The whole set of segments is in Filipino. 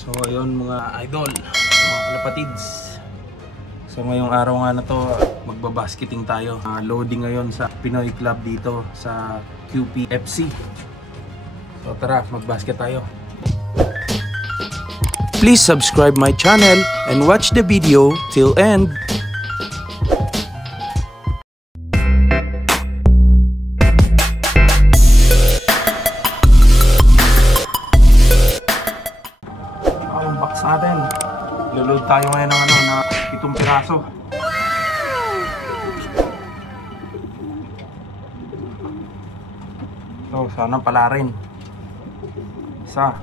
So ayun mga idol, mga kalapatids. So ngayong araw nga na to, magbabasketing tayo. Loading ngayon sa Pinoy Club dito sa QPFC. So tara, magbasket tayo. Please subscribe my channel and watch the video till end. Box natin. Loload tayo ngayon ng na 7 piraso. So, sana pala rin. Isa.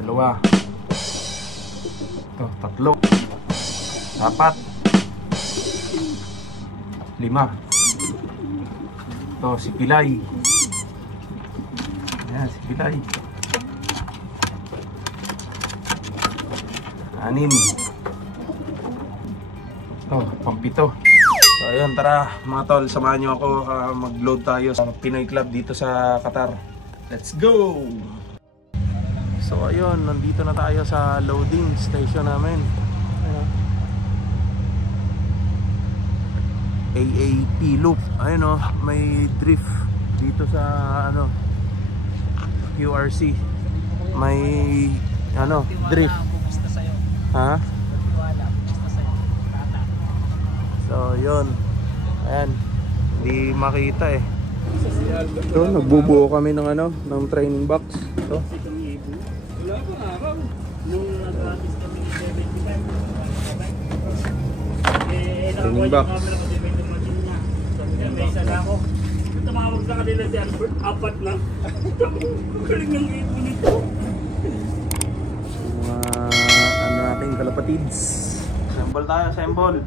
Dalawa. Ito, 3. 4. 5. Ito, si Pilay. Ayan, si Pilay. 6. Ito, pang-7. So ayun, tara mga tol, samahan nyo ako, mag-load tayo sa Pinoy Club dito sa Qatar. Let's go! So ayun, nandito na tayo sa loading station namin. AAP loop. Ayun o, may drift dito sa QRC. May drift. Ha? So yun. Ayan, hindi makita eh. So nagbubuo kami ng ng training box. So training box. Tumawag sa kanila si Albert, 4 lang. Galing ng ipon nito. Nating kalapatids. Assemble tayo, assemble.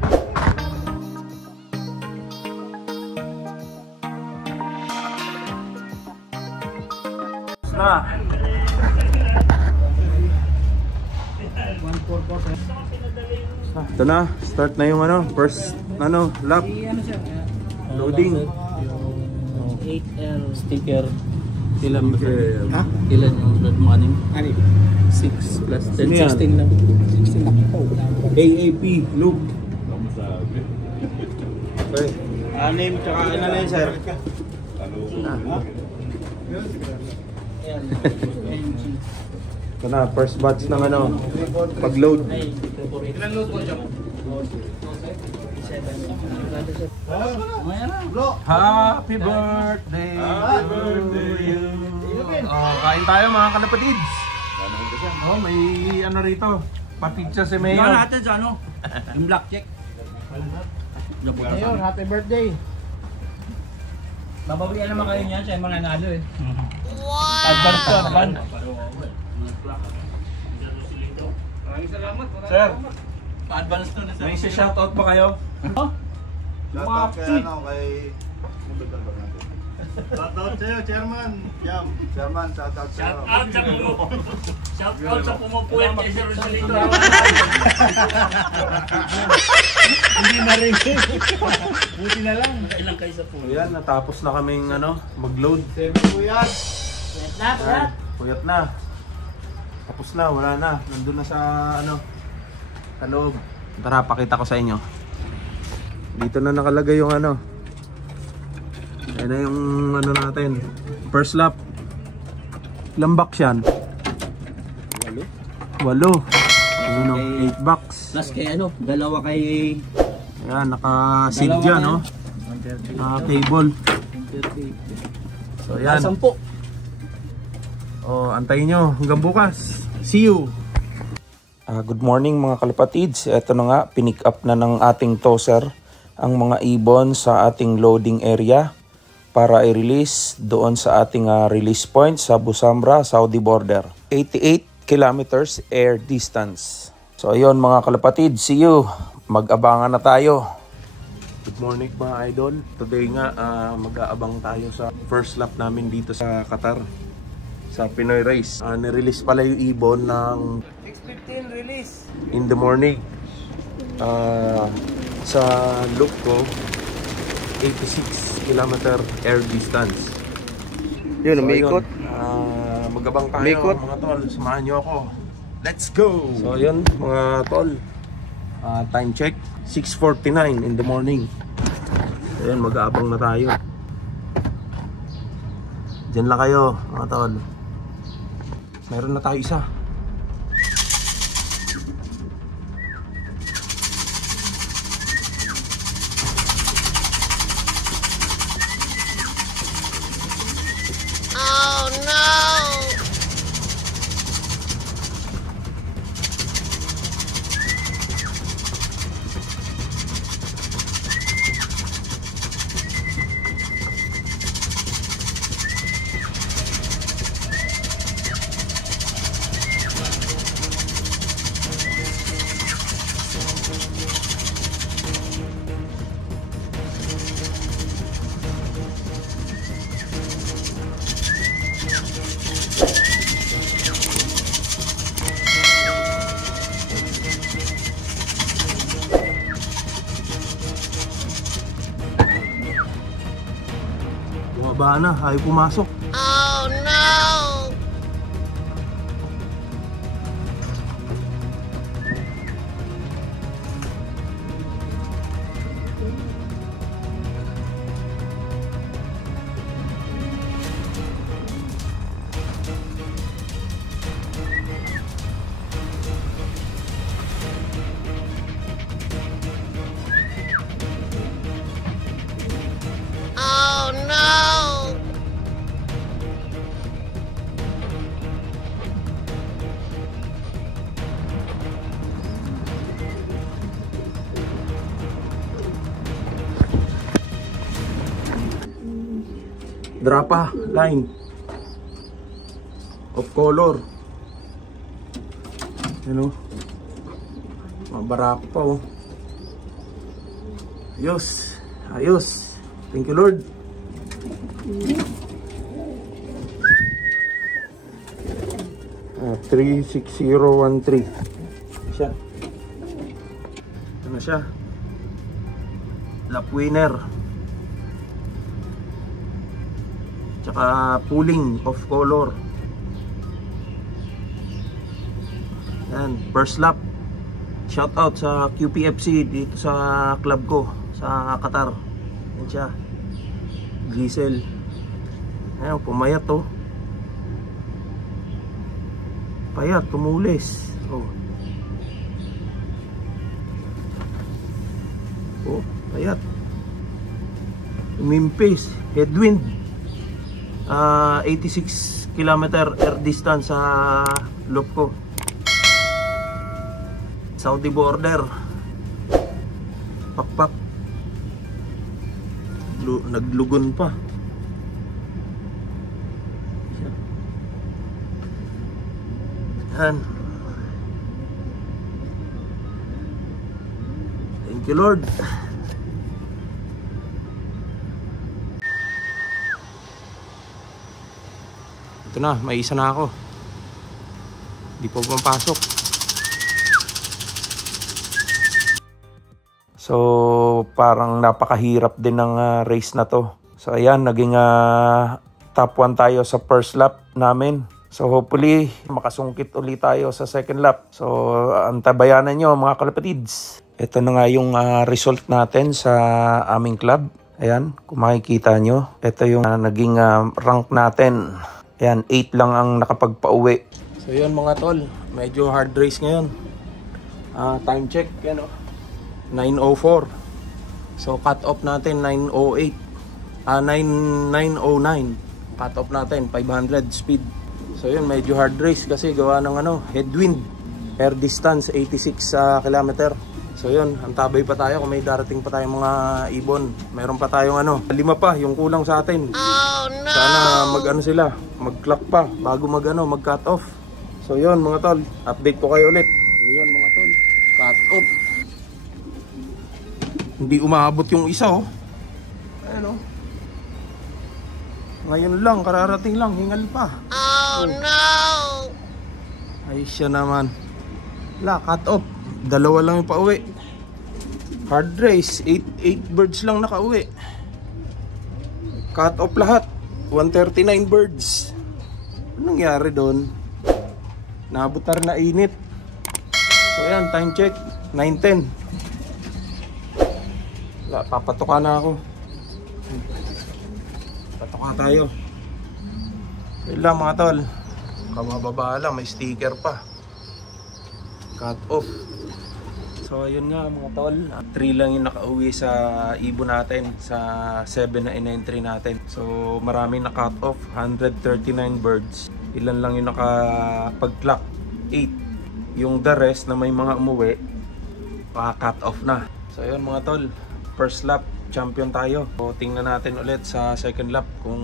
Na. Ito na, start na yung first lap. Loading. 8L sticker. Ilan ba? Ha? Ilan yung load mo anim? 6 plus 10, 16 lang. 16 lang. AAP loop. Okay. Anim tsaka ano na yun, sir? Ito na, first batch ng pag-load. Ilan load po siya? Happy birthday to you. Kain tayo mga kalapatids. Oh, may rito. Pa-pizza si Mayor. Gano'n natin sa yung blackjack. Mayor, happy birthday. Babawian naman kayo niyan, siya yung mananalo eh. Wow! Advance to, advance. Maraming salamat. Sir, Pa-advance to na sir. may shoutout pa kayo? Shoutout kay Shoutout sa'yo, Chairman. Yam. Chairman, shoutout sa'yo. Shoutout sa pumupuwet kay Sir Rosalito. Hindi na rin. Buti na lang. Kailan kayo sa puwet? Ayan, natapos na kaming mag-load. Siyempre po yan. Puyat na. Tapos na, wala na. Nandun na sa sa loob. Tara, pakita ko sa inyo. Dito na nakalagay yung Ayan na yung natin. First lap. Ilang box yan? 8. 8 box. Plus kay dalawa kay... Ayan, naka-sealed yan, no? Naka-cable. So, ayan. 10. Oh, antayin nyo. Hanggang bukas. See you! Good morning mga kalapatids. Ito na nga, pinick up na ng ating toser ang mga ibon sa ating loading area para i-release doon sa ating release point sa Busamra, Saudi border. 88 kilometers air distance. So ayun mga kalapatid, see you. Mag-abangan na tayo. Good morning mga idol. Today nga mag-aabang tayo sa first lap namin dito sa Qatar. Sa Pinoy Race. Nirelease pala yung ibon ng 6:15 release. in the morning. Sa look ko 86 kilometer air distance. Yun, So, umiikot. Abang-abang tayo Likot. mga tol. Samahan nyo ako. Let's go! So yun mga tol. Time check. 6:49 in the morning. So yun, mag-aabang na tayo. Diyan lang kayo mga tol. Meron na tayo isa. Bumaba na, ayaw pumasok. Oh no! Oh no! Drapa line of color. Ano? Mabarak pa oh. Ayos. Ayos. Thank you Lord. Ah, 36013 siya. Ano siya? Lap winner. Tsaka pulling of color. Yan, first lap. Shout out sa QPFC dito sa club ko sa Qatar. Yan siya. Diesel. Ayan, pumayat to. Payat, tumulis. Oh. Oh, payat. Umimpis. Headwind. 86 km air distance sa loop ko. Saudi border. Pakpak. Naglugon pa. Yan. Thank you Lord. Ito na, may isa na ako. Hindi po pumapasok. So, parang napakahirap din ng race na to. So, ayan, naging top 1 tayo sa first lap namin. So, hopefully, makasungkit ulit tayo sa second lap. So, antabayanan nyo mga kalapatids. Ito na nga yung result natin sa aming club. Ayan, kung makikita nyo. Ito yung naging rank natin. Ayan, 8 lang ang nakapagpa-uwi. So yun mga tol, medyo hard race ngayon. Time check, yan o. 9:04. So cut off natin 9:08. 9:09. Cut off natin 500 speed. So yun, medyo hard race kasi gawa ng headwind. Air distance 86 km. So yun, antabay pa tayo kung may darating pa tayong mga ibon. Meron pa tayong 5 pa, yung kulang sa atin. Oh no! Sana sila, mag-clock pa bago mag-cut off. So yun mga tol, update ko kayo ulit. So yun mga tol, cut off. Hindi umabot yung isa oh. Ayan oh. Ngayon lang, kararating lang, hingal pa. Oh no! Ay siya naman. Cut off. 2 lang yung pauwi. Hard race, 8 birds lang nakauwi. Cut off lahat. 139 birds. Anong nangyari doon? Nabutar na init. So ayan, time check 9:10. Papatuka na ako. Patuka tayo. Yun lang mga tol. Kamababa lang, may sticker pa. Cut off. So ayun nga mga tol, 3 lang yung nakauwi sa ibon natin, sa 7 na in-entry natin. So marami na cut off, 139 birds. Ilan lang yung nakapag-clock? 8. Yung the rest na may mga umuwi, cut off na. So ayun mga tol, first lap, champion tayo. So tingnan natin ulit sa second lap kung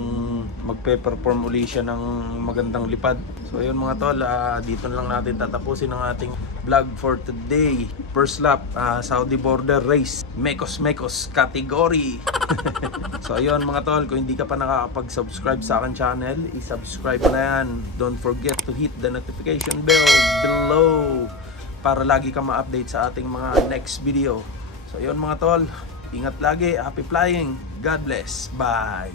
magpe-perform uli siya ng magandang lipad. So ayun mga tol, dito lang natin tatapusin ang ating vlog for today. First lap, Saudi border race, Mekos category. So ayun mga tol, kung hindi ka pa nakakapag-subscribe sa akin channel, i-subscribe na yan. Don't forget to hit the notification bell below para lagi ka ma-update sa ating mga next video. So ayun mga tol, ingat lagi, happy flying, God bless, bye.